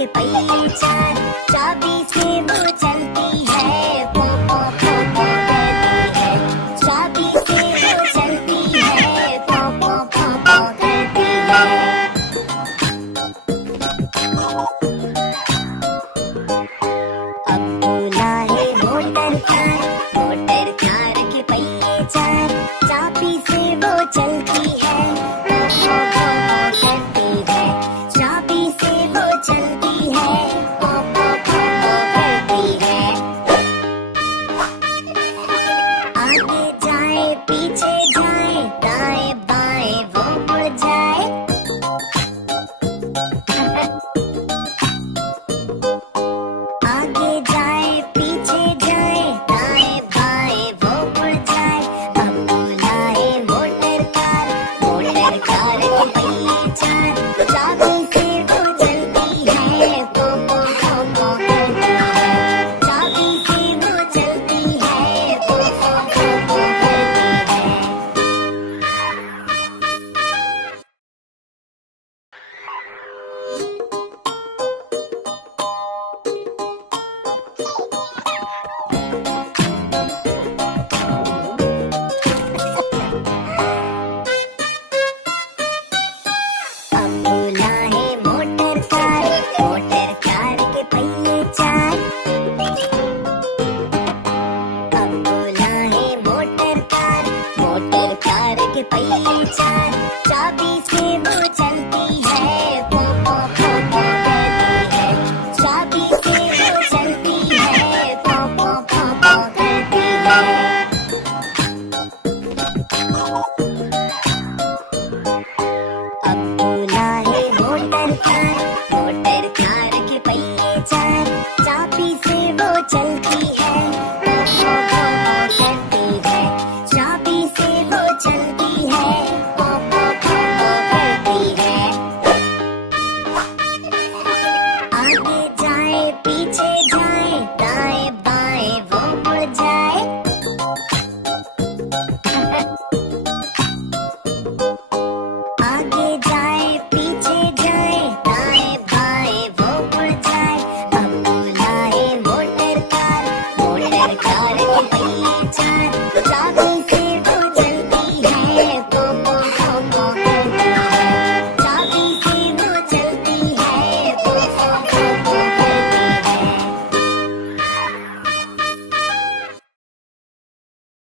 के पहिए चार, चाबी से वो चलती है, पो पो पो पो करती है। चाबी से वो चलती है, पो पो पो पो करती है। अब्बू लाए मोटर कार, मोटर कार के पहिए चार, चाबी से वो चलती है, पो पो पो पो करती है। चाबी से वो चलती है, पो पो पो पो करती है। आगे जाए पीछे जाए, दाएं बाएं वो मुड़ जाए। आगे जाए पीछे जाए, दाएं बाएं वो मुड़ जाए। अब्बू लाए मोटर कार, मोटर कार के पहिए चार, चाबी से वो चलती है, पो पो पो पो करती है। चाबी से वो चलती है, पो पो पो पो करती है। अब्बू लाए मोटर कार, मोटर कार के पहिए चार। अब्बू लाए मोटर कार, मोटर कार के पहिए चार, चाबी से वो चलती है, पो पो पो पो करती है। चाबी से वो चलती है, पो पो पो पो करती है। अब्बू लाए मोटर कार के पहिए चार, चाबी से वो चलती है, पो पो पो पो करती है। चाबी से वो चलती है, पो पो पो पो करती है। आगे जाए पीछे जाए, दाएं बाएं वो मुड़ जाए। आगे जाए पीछे जाए, दाएं बाएं वो मुड़ जाए। अब्बू लाए मोटर कार के पहिए चार,